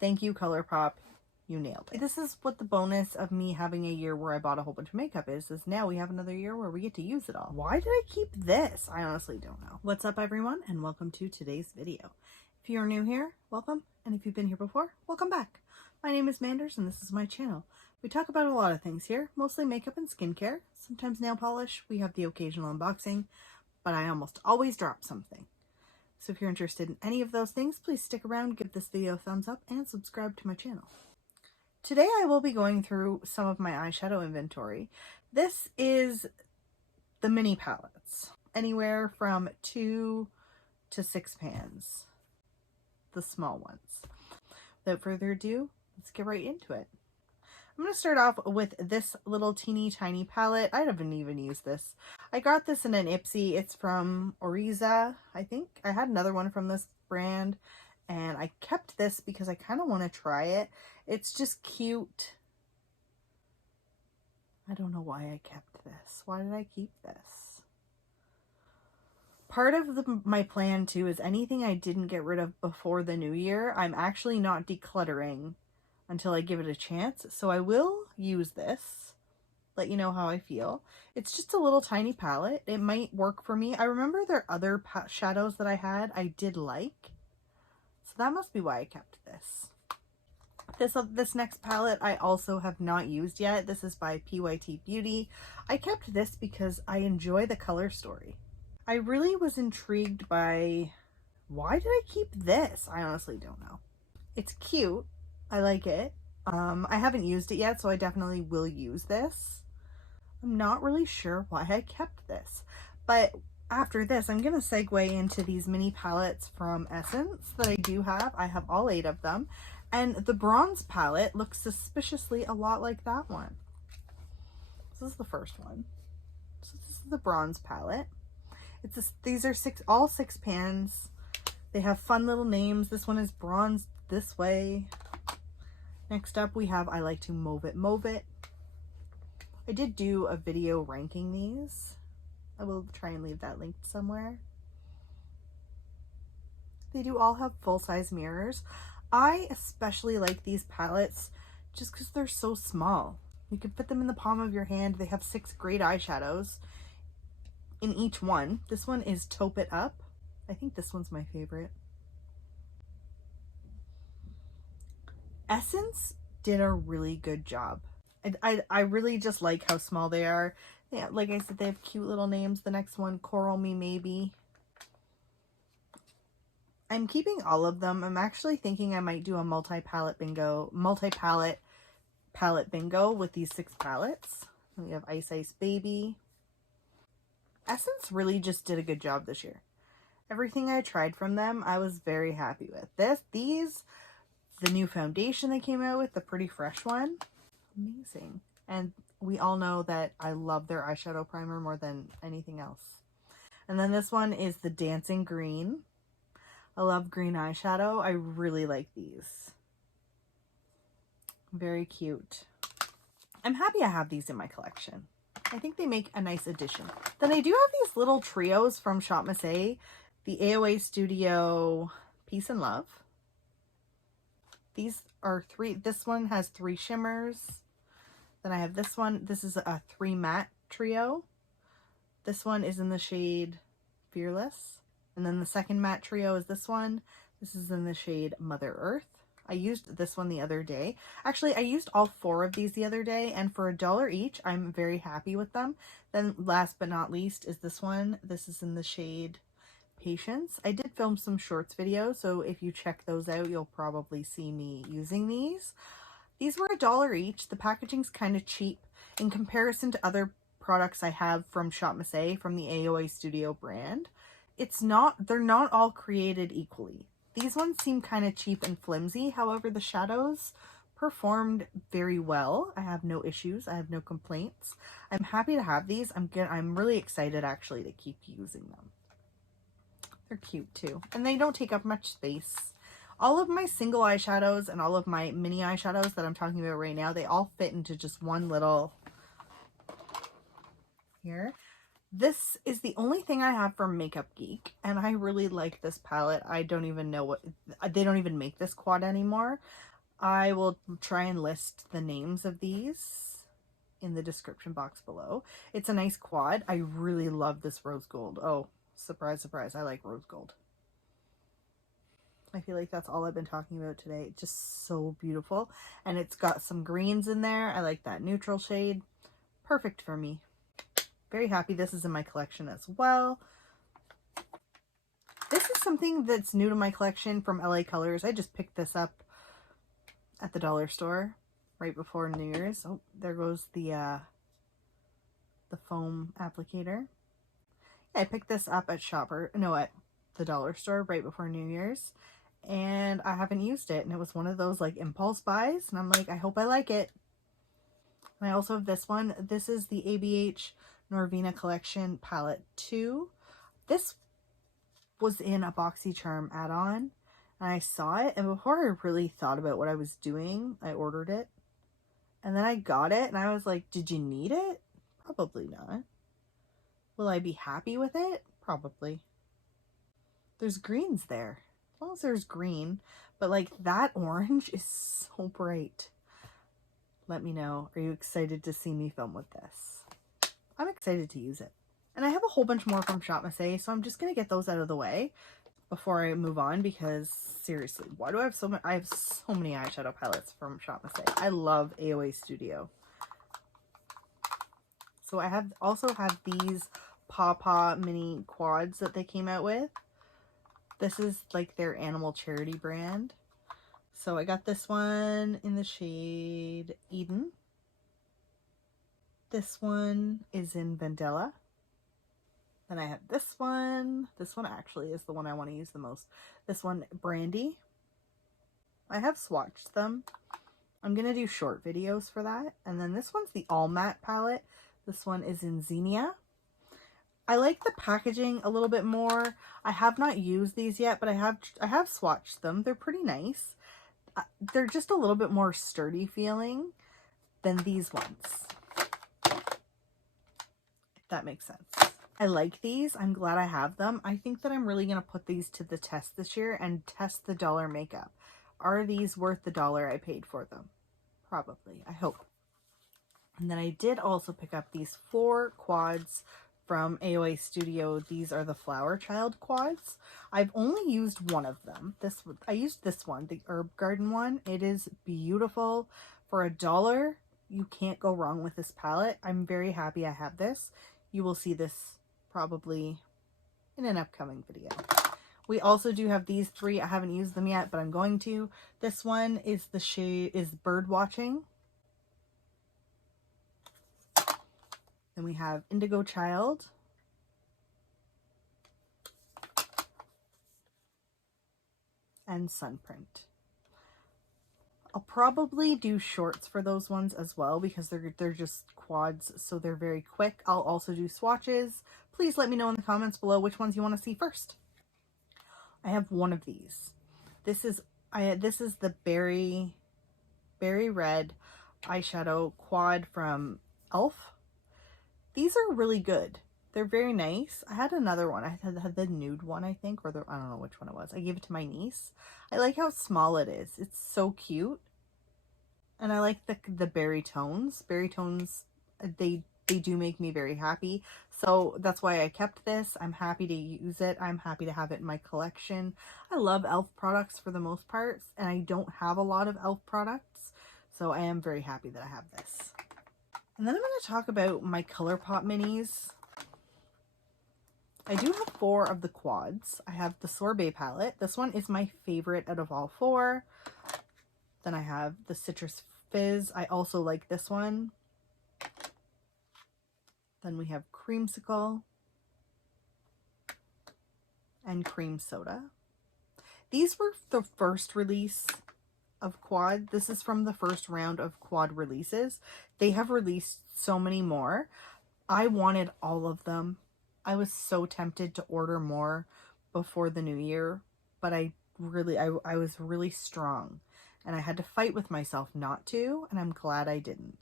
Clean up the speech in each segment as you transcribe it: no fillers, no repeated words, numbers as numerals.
Thank you, ColourPop. You nailed it. This is what the bonus of me having a year where I bought a whole bunch of makeup is now we have another year where we get to use it all. Why did I keep this? I honestly don't know. What's up, everyone, and welcome to today's video. If you're new here, welcome, and if you've been here before, welcome back. My name is Manders, and this is my channel. We talk about a lot of things here, mostly makeup and skincare, sometimes nail polish, we have the occasional unboxing, but I almost always drop something. So if you're interested in any of those things, please stick around, give this video a thumbs up, and subscribe to my channel. Today I will be going through some of my eyeshadow inventory. This is the mini palettes, anywhere from 2 to 6 pans, the small ones. Without further ado, let's get right into it. I'm going to start off with this little teeny tiny palette. I haven't even used this. I got this in an Ipsy. It's from Oriza, I think. I had another one from this brand, and I kept this because I kind of want to try it. It's just cute. I don't know why I kept this. Why did I keep this? Part of my plan too is anything I didn't get rid of before the new year, I'm actually not decluttering until I give it a chance. So I will use this, let you know how I feel. It's just a little tiny palette. It might work for me. I remember there are other shadows that I had I did like. So that must be why I kept this. This next palette I also have not used yet. This is by Pyt Beauty. I kept this because I enjoy the color story. I really was intrigued by, why did I keep this? I honestly don't know. It's cute. I like it. I haven't used it yet, so I definitely will use this. I'm not really sure why I kept this, but after this, I'm going to segue into these mini palettes from Essence that I do have. I have all 8 of them. And the bronze palette looks suspiciously a lot like that one. This is the first one. So this is the bronze palette. These are all 6 pans. They have fun little names. This one is bronze this way. Next up we have I Like to Mauve It, Mauve It. I did do a video ranking these. I will try and leave that linked somewhere. They do all have full-size mirrors. I especially like these palettes just because they're so small. You can fit them in the palm of your hand. They have 6 great eyeshadows in each one. This one is Taupe It Up. I think this one's my favorite. Essence did a really good job. I really just like how small they are. Yeah, like I said, they have cute little names. The next one, Coral Me Maybe. I'm keeping all of them. I'm actually thinking I might do a multi-palette palette bingo with these 6 palettes. We have Ice Ice Baby. Essence really just did a good job this year. Everything I tried from them, I was very happy with. The new foundation they came out with, the Pretty Fresh one, amazing. And we all know that I love their eyeshadow primer more than anything else. And then this one is the Dancing Green. I love green eyeshadow. I really like these. Very cute. I'm happy I have these in my collection. I think they make a nice addition. Then I do have these little trios from Shop Missy. The AOA Studio Peace and Love. These are 3. This one has 3 shimmers. Then I have this one. This is a 3 matte trio. This one is in the shade Fearless. And then the second matte trio is this one. This is in the shade Mother Earth. I used this one the other day. Actually, I used all 4 of these the other day, and for $1 each, I'm very happy with them. Then last but not least is this one. This is in the shade Patience. I did film some shorts videos, so if you check those out, you'll probably see me using these. These were $1 each. The packaging's kind of cheap in comparison to other products I have from Shop Missy, from the AOA Studio brand. They're not all created equally. These ones seem kind of cheap and flimsy. However, the shadows performed very well. I have no issues. I have no complaints. I'm happy to have these. I'm really excited actually to keep using them. They're cute too. And they don't take up much space. All of my single eyeshadows and all of my mini eyeshadows that I'm talking about right now, they all fit into just one little here. This is the only thing I have from Makeup Geek, and I really like this palette. I don't even know what, they don't even make this quad anymore. I will try and list the names of these in the description box below. It's a nice quad. I really love this rose gold. Oh, surprise, surprise. I like rose gold. I feel like that's all I've been talking about today. It's just so beautiful. And it's got some greens in there. I like that neutral shade. Perfect for me. Very happy this is in my collection as well. This is something that's new to my collection from LA Colors. I just picked this up at the dollar store right before New Year's. Oh, there goes the foam applicator. Yeah, I picked this up at at the dollar store right before New Year's, and I haven't used it, and it was one of those like impulse buys, and I'm like, I hope I like it. And I also have this one. This is the ABH Norvina Collection Palette 2. This was in a BoxyCharm add-on, and I saw it, and before I really thought about what I was doing, I ordered it. And then I got it, and I was like, did you need it? Probably not. Will I be happy with it? Probably. There's greens there. As long as there's green. But like, that orange is so bright. Let me know. Are you excited to see me film with this? I'm excited to use it. And I have a whole bunch more from Shop Massé, so I'm just going to get those out of the way before I move on, because seriously, why do I have so many? I have so many eyeshadow palettes from Shop Massé. I love AOA Studio. So I also have these Paw Paw mini quads that they came out with. This is like their animal charity brand. So I got this one in the shade Eden. This one is in Vendella. Then I have this one. This one actually is the one I want to use the most. This one, Brandy. I have swatched them. I'm going to do short videos for that. And then this one's the All Matte palette. This one is in Zinnia. I like the packaging a little bit more. I have not used these yet, but I have swatched them. They're pretty nice. They're just a little bit more sturdy feeling than these ones, if that makes sense. I like these. I'm glad I have them. I think that I'm really going to put these to the test this year and test the dollar makeup. Are these worth the dollar I paid for them? Probably. I hope. And then I did also pick up these 4 quads from AOA Studio. These are the Flower Child quads. I've only used one of them. I used this one, the Herb Garden one. It is beautiful. For $1, you can't go wrong with this palette. I'm very happy I have this. You will see this probably in an upcoming video. We also do have these 3. I haven't used them yet, but I'm going to. This one is the shade is Bird Watching. Then we have Indigo Child. And Sunprint. I'll probably do shorts for those ones as well, because they're just quads, so they're very quick. I'll also do swatches. Please let me know in the comments below which ones you want to see first. I have one of these. This is the Berry Red eyeshadow quad from e.l.f. These are really good. They're very nice. I had another one. I had the nude one, I think, or I don't know which one it was. I gave it to my niece. I like how small it is. It's so cute. And I like the berry tones. Berry tones, they do make me very happy. So that's why I kept this. I'm happy to use it. I'm happy to have it in my collection. I love e.l.f. products for the most part, and I don't have a lot of e.l.f. products. So I am very happy that I have this. And then I'm going to talk about my ColourPop minis. I do have 4 of the quads. I have the Sorbet palette. This one is my favorite out of all 4. Then I have the Citrus Fizz. I also like this one. Then we have Creamsicle and Cream Soda. These were the first release of quad. This is from the first round of quad releases. They have released so many more. I wanted all of them. I was so tempted to order more before the new year, but I was really strong, and I had to fight with myself not to, and I'm glad I didn't.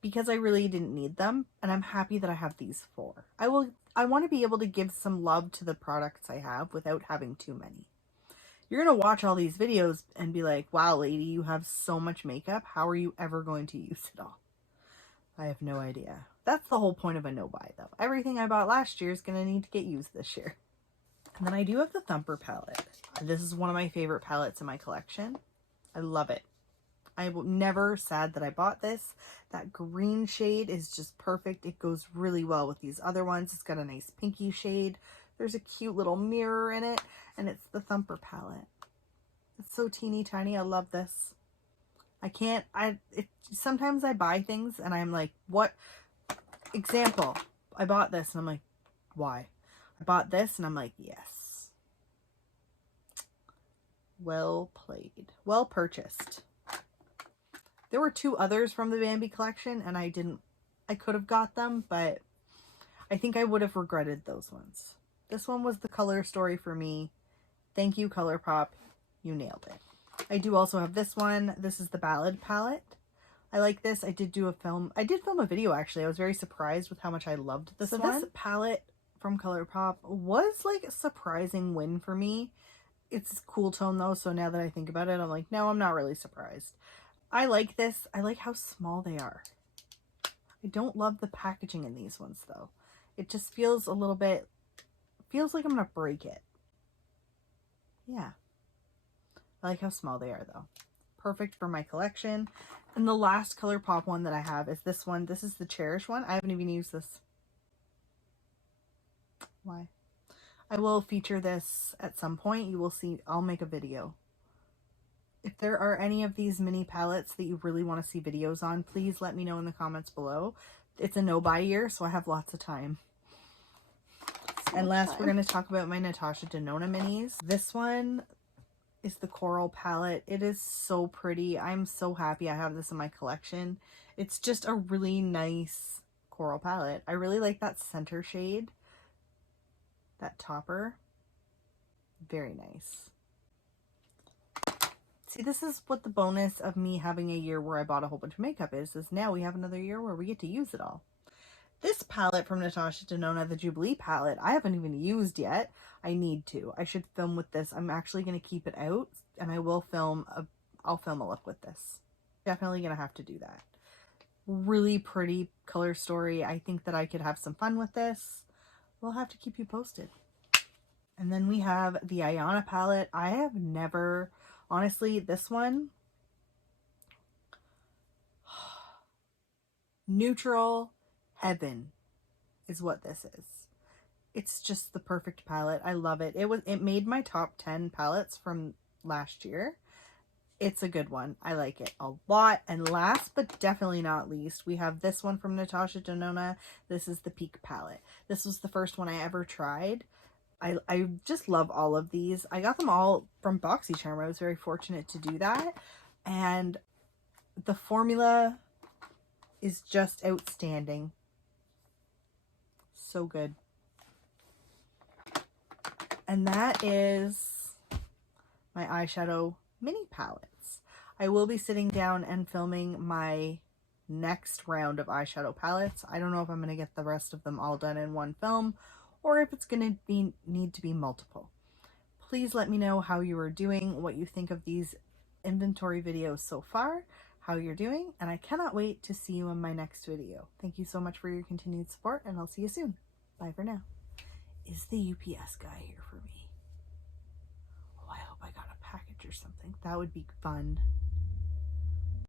because I really didn't need them, and I'm happy that I have these 4. I want to be able to give some love to the products I have without having too many. You're going to watch all these videos and be like, wow, lady, you have so much makeup. How are you ever going to use it all? I have no idea. That's the whole point of a no-buy, though. Everything I bought last year is going to need to get used this year. And then I do have the Thumper Palette. This is one of my favorite palettes in my collection. I love it. I'm never sad that I bought this. That green shade is just perfect. It goes really well with these other ones. It's got a nice pinky shade. There's a cute little mirror in it, and it's the Thumper Palette. It's so teeny tiny. I love this. Sometimes I buy things and I'm like, what? Example, I bought this and I'm like, why? I bought this and I'm like, yes. Well played. Well purchased. There were 2 others from the Bambi collection and I could have got them, but I think I would have regretted those ones. This one was the color story for me. Thank you, ColourPop. You nailed it. I do also have this one. This is the Ballad Palette. I like this. I did film a video actually. I was very surprised with how much I loved this one. This palette from ColourPop was like a surprising win for me. It's cool tone though, so now that I think about it, I'm like, no, I'm not really surprised. I like this. I like how small they are. I don't love the packaging in these ones though. It just feels a little bit, feels like I'm gonna break it. Yeah. I like how small they are though. Perfect for my collection. And the last ColourPop one that I have is this one. This is the Cherish one. I haven't even used this. Why? I will feature this at some point. You will see. I'll make a video. If there are any of these mini palettes that you really want to see videos on, please let me know in the comments below. It's a no-buy year, so I have lots of time. And last, we're going to talk about my Natasha Denona minis. This one is the Coral palette. It is so pretty. I'm so happy I have this in my collection. It's just a really nice coral palette. I really like that center shade. That topper. Very nice. See, this is what the bonus of me having a year where I bought a whole bunch of makeup is now we have another year where we get to use it all. This palette from Natasha Denona, the Jubilee palette, I haven't even used yet. I need to. I should film with this. I'm actually going to keep it out, and I will I'll film a look with this. Definitely going to have to do that. Really pretty color story. I think that I could have some fun with this. We'll have to keep you posted. And then we have the Ayana palette. I have never, honestly, this one, neutral heaven is what this is. It's just the perfect palette. I love it. It made my top 10 palettes from last year. It's a good one. I like it a lot. And last but definitely not least, we have this one from Natasha Denona. This is the Pyt palette. This was the first one I ever tried. I just love all of these. I got them all from BoxyCharm. I was very fortunate to do that. And the formula is just outstanding. So good. And that is my eyeshadow mini palettes. I will be sitting down and filming my next round of eyeshadow palettes. I don't know if I'm going to get the rest of them all done in one film or if it's going to need to be multiple. Please let me know how you are doing, what you think of these inventory videos so far, how you're doing, and I cannot wait to see you in my next video. Thank you so much for your continued support, and I'll see you soon. Bye for now. Is the UPS guy here for me? Oh, I hope I got a package or something. That would be fun.